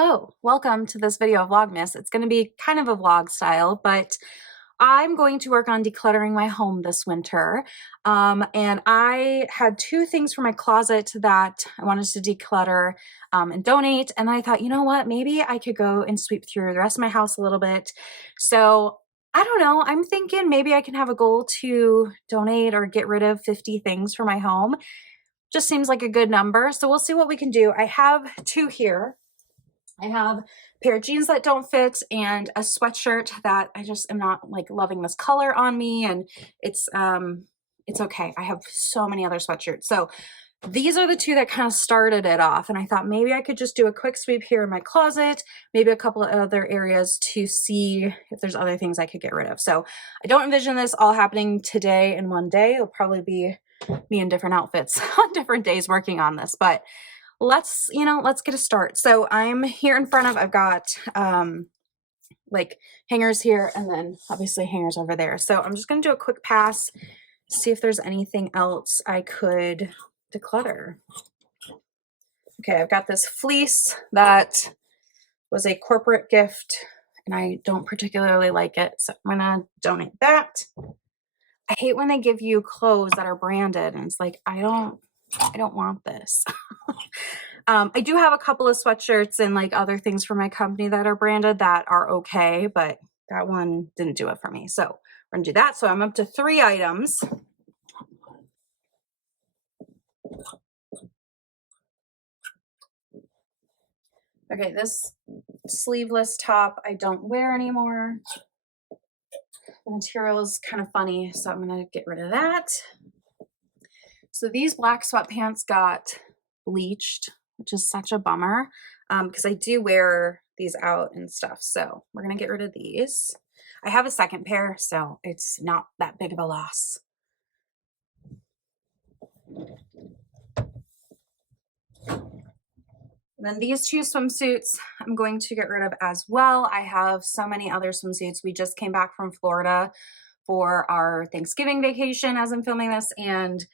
Hello, welcome to this video of Vlogmas. It's going to be kind of a vlog style, but I'm going to work on decluttering my home this winter. And I had two things from my closet that I wanted to declutter and donate. And I thought, you know what, maybe I could go and sweep through the rest of my house a little bit. So I don't know, I'm thinking maybe I can have a goal to donate or get rid of 50 things for my home. Just seems like a good number. So we'll see what we can do. I have two here. I have a pair of jeans that don't fit and a sweatshirt that I just am not like loving this color on me, and it's okay. I have so many other sweatshirts. So these are the two that kind of started it off, and I thought maybe I could just do a quick sweep here in my closet, maybe a couple of other areas to see if there's other things I could get rid of. So I don't envision this all happening today in one day. It'll probably be me in different outfits on different days working on this, but let's get a start. So I'm here in front of, I've got like hangers here and then obviously hangers over there. So I'm just going to do a quick pass, see if there's anything else I could declutter. Okay, I've got this fleece that was a corporate gift and I don't particularly like it, so I'm gonna donate that. I hate when they give you clothes that are branded and it's like, I don't want this. I do have a couple of sweatshirts and like other things from my company that are branded that are okay, but that one didn't do it for me. So we're gonna do that. So I'm up to 3 items. Okay, this sleeveless top I don't wear anymore. The material is kind of funny, so I'm gonna get rid of that. So these black sweatpants got bleached, which is such a bummer because I do wear these out and stuff. So we're gonna get rid of these. I have a second pair, so it's not that big of a loss. And then these 2 swimsuits I'm going to get rid of as well. I have so many other swimsuits. We just came back from Florida for our Thanksgiving vacation as I'm filming this, and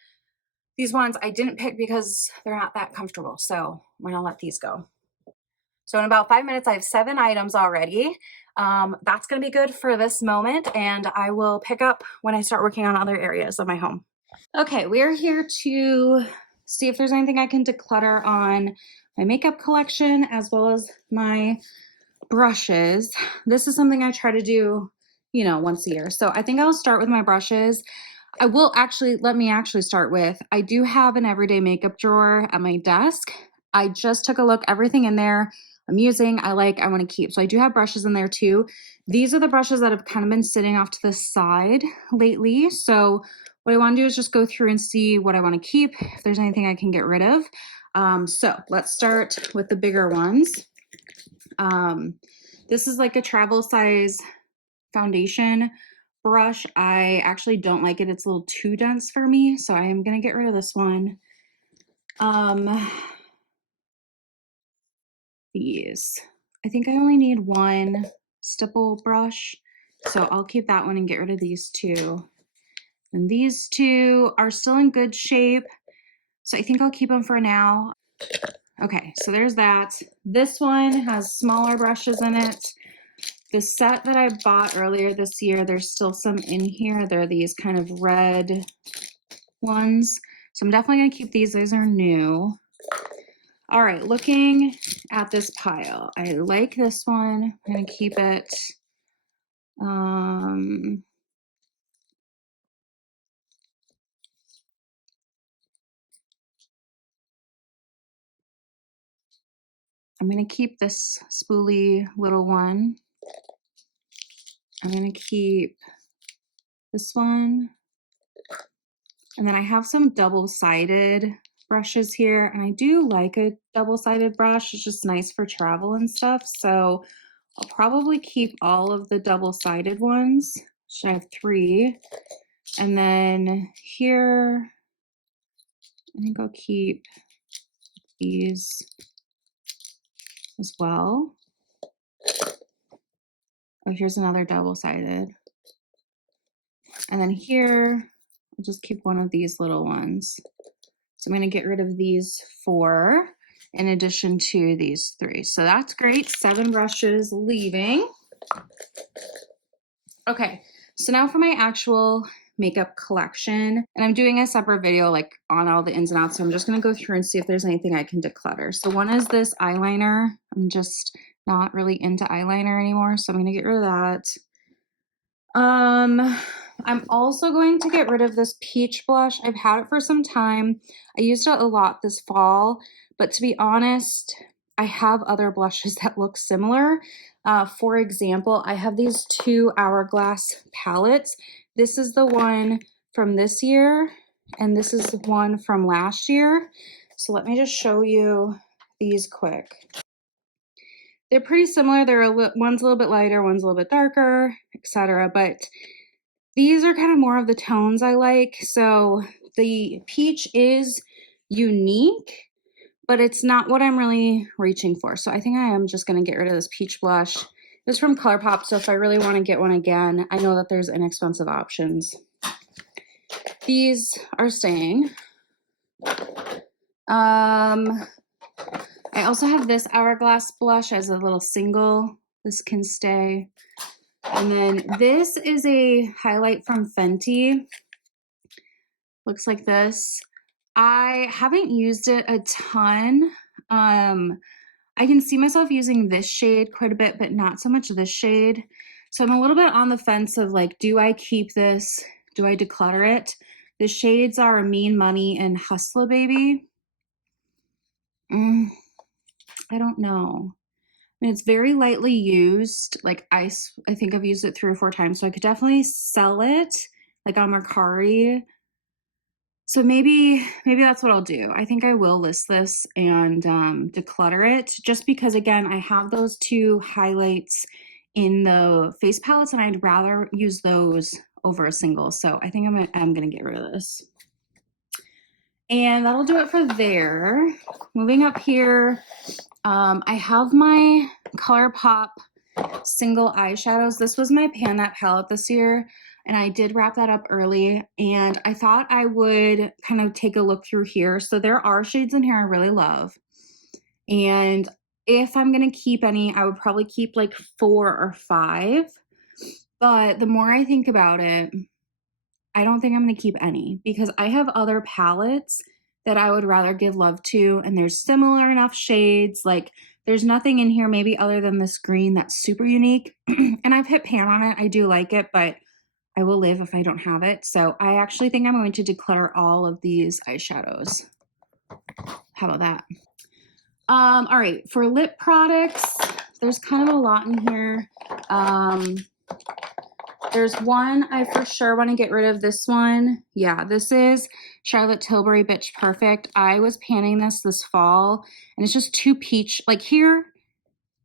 these ones I didn't pick because they're not that comfortable, so I'm gonna let these go. So in about 5 minutes, I have 7 items already. That's gonna be good for this moment, and I will pick up when I start working on other areas of my home. Okay, we're here to see if there's anything I can declutter on my makeup collection as well as my brushes. This is something I try to do, once a year. So I think I'll start with my brushes. I will actually, let me actually start with, I do have an everyday makeup drawer at my desk. I just took a look, everything in there I'm using, I want to keep. So I do have brushes in there too. These are the brushes that have kind of been sitting off to the side lately. So what I want to do is just go through and see what I want to keep, if there's anything I can get rid of. So let's start with the bigger ones. This is like a travel size foundation brush. I actually don't like it. It's a little too dense for me, so I am gonna get rid of this one. These. I think I only need 1 stipple brush, so I'll keep that one and get rid of these 2. And these 2 are still in good shape, so I think I'll keep them for now. Okay, so there's that. This one has smaller brushes in it. The set that I bought earlier this year, there's still some in here. They're these kind of red ones. So I'm definitely gonna keep these. These are new. All right, looking at this pile, I like this one. I'm gonna keep it. I'm gonna keep this spoolie little one. I'm gonna keep this one. And then I have some double-sided brushes here, and I do like a double-sided brush. It's just nice for travel and stuff. So I'll probably keep all of the double-sided ones. So I have 3. And then here, I think I'll keep these as well. Oh, here's another double-sided. And then here, I'll just keep one of these little ones. So I'm going to get rid of these 4. in addition to these 3. So that's great. 7 brushes leaving. Okay, so now for my actual makeup collection, and I'm doing a separate video like on all the ins and outs, so I'm just going to go through and see if there's anything I can declutter. So one is this eyeliner. I'm just not really into eyeliner anymore, so I'm going to get rid of that. I'm also going to get rid of this peach blush. I've had it for some time. I used it a lot this fall, but to be honest, I have other blushes that look similar. For example, I have these 2 Hourglass palettes. This is the one from this year, and this is the one from last year. So let me just show you these quick. They're pretty similar. One's a little bit lighter, one's a little bit darker, etc. But these are kind of more of the tones I like. So the peach is unique, but it's not what I'm really reaching for. So I think I am just going to get rid of this peach blush. It's from ColourPop, so if I really want to get one again, I know that there's inexpensive options. These are staying. I also have this Hourglass blush as a little single. This can stay. And then this is a highlight from Fenty. Looks like this. I haven't used it a ton. I can see myself using this shade quite a bit, but not so much this shade. So I'm a little bit on the fence of like, do I keep this? Do I declutter it? The shades are Mean Money and Hustler Baby. I don't know. I mean, it's very lightly used. Like I think I've used it 3 or 4 times, so I could definitely sell it like on Mercari. So maybe that's what I'll do. I think I will list this and declutter it, just because again, I have those 2 highlights in the face palettes and I'd rather use those over a single. So I think I'm gonna get rid of this. And that'll do it for there. Moving up here, I have my ColourPop single eyeshadows. This was my Pan That palette this year, and I did wrap that up early, and I thought I would kind of take a look through here. So there are shades in here I really love, and if I'm gonna keep any, I would probably keep like 4 or 5, but the more I think about it, I don't think I'm gonna keep any, because I have other palettes that I would rather give love to, and there's similar enough shades. Like there's nothing in here maybe other than this green that's super unique. And I've hit pan on it. I do like it, but I will live if I don't have it. So I actually think I'm going to declutter all of these eyeshadows. How about that? All right, for lip products, there's kind of a lot in here. There's one I for sure want to get rid of. This one. Yeah, this is Charlotte Tilbury Bitch Perfect. I was panning this fall, and it's just too peach. Like here,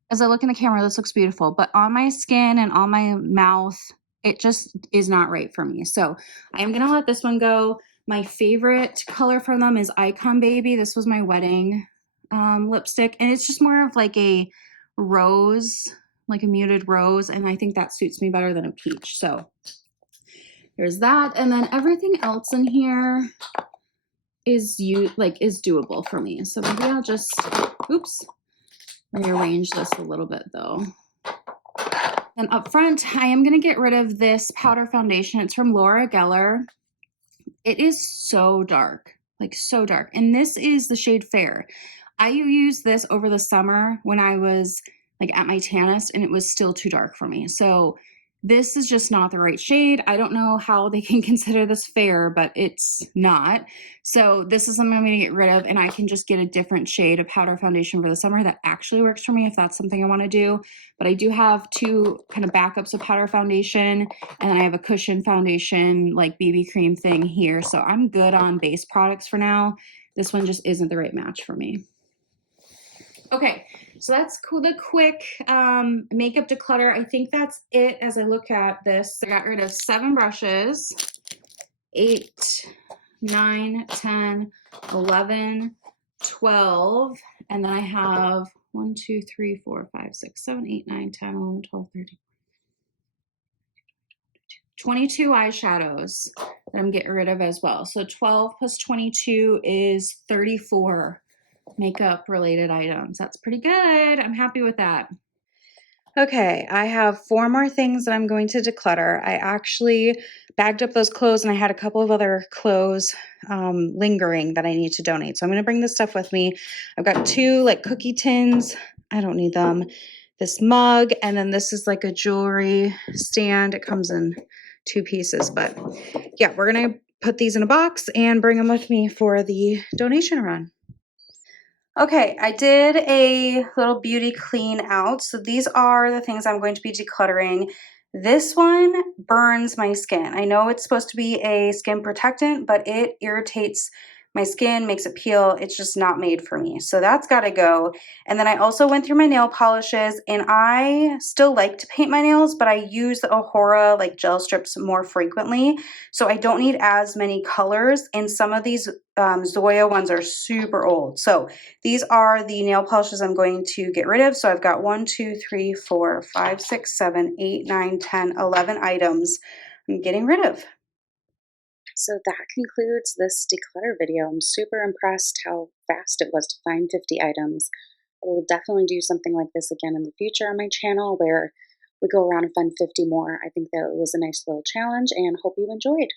as I look in the camera, this looks beautiful, but on my skin and on my mouth, it just is not right for me. So I am going to let this one go. My favorite color from them is Icon Baby. This was my wedding lipstick, and it's just more of like a rose, like a muted rose, and I think that suits me better than a peach. So there's that, and then everything else in here is doable for me. So maybe I'll just rearrange this a little bit though. And up front, I am going to get rid of this powder foundation. It's from Laura Geller. It is so dark, like so dark, and this is the shade Fair. I used this over the summer when I was like at my tannest, and it was still too dark for me. So this is just not the right shade. I don't know how they can consider this fair, but it's not. So this is something I'm going to get rid of, and I can just get a different shade of powder foundation for the summer that actually works for me if that's something I want to do. But I do have 2 kind of backups of powder foundation, and then I have a cushion foundation like BB cream thing here. So I'm good on base products for now. This one just isn't the right match for me. Okay, so that's cool. The quick makeup declutter. I think that's it as I look at this. I got rid of 7 brushes, 8, 9, 10, 11, 12, and then I have 1, 2, 3, 4, 5, 6, 7, 8, 9, 10, 11, 12, 13, 22 eyeshadows that I'm getting rid of as well. So 12 plus 22 is 34 makeup related items. That's pretty good. I'm happy with that. Okay, I have 4 more things that I'm going to declutter. I actually bagged up those clothes and I had a couple of other clothes lingering that I need to donate. So I'm going to bring this stuff with me. I've got 2 like cookie tins. I don't need them. This mug, and then this is like a jewelry stand. It comes in 2 pieces, but yeah, we're going to put these in a box and bring them with me for the donation run. Okay, I did a little beauty clean out. So these are the things I'm going to be decluttering. This one burns my skin. I know it's supposed to be a skin protectant, but it irritates my skin, makes it peel. It's just not made for me. So that's got to go. And then I also went through my nail polishes, and I still like to paint my nails, but I use the Ohora like gel strips more frequently. So I don't need as many colors. And some of these Zoya ones are super old. So these are the nail polishes I'm going to get rid of. So I've got 1, 2, 3, 4, 5, 6, 7, 8, 9, 10, 11 items I'm getting rid of. So that concludes this declutter video. I'm super impressed how fast it was to find 50 items. We'll definitely do something like this again in the future on my channel where we go around and find 50 more. I think that it was a nice little challenge and hope you enjoyed.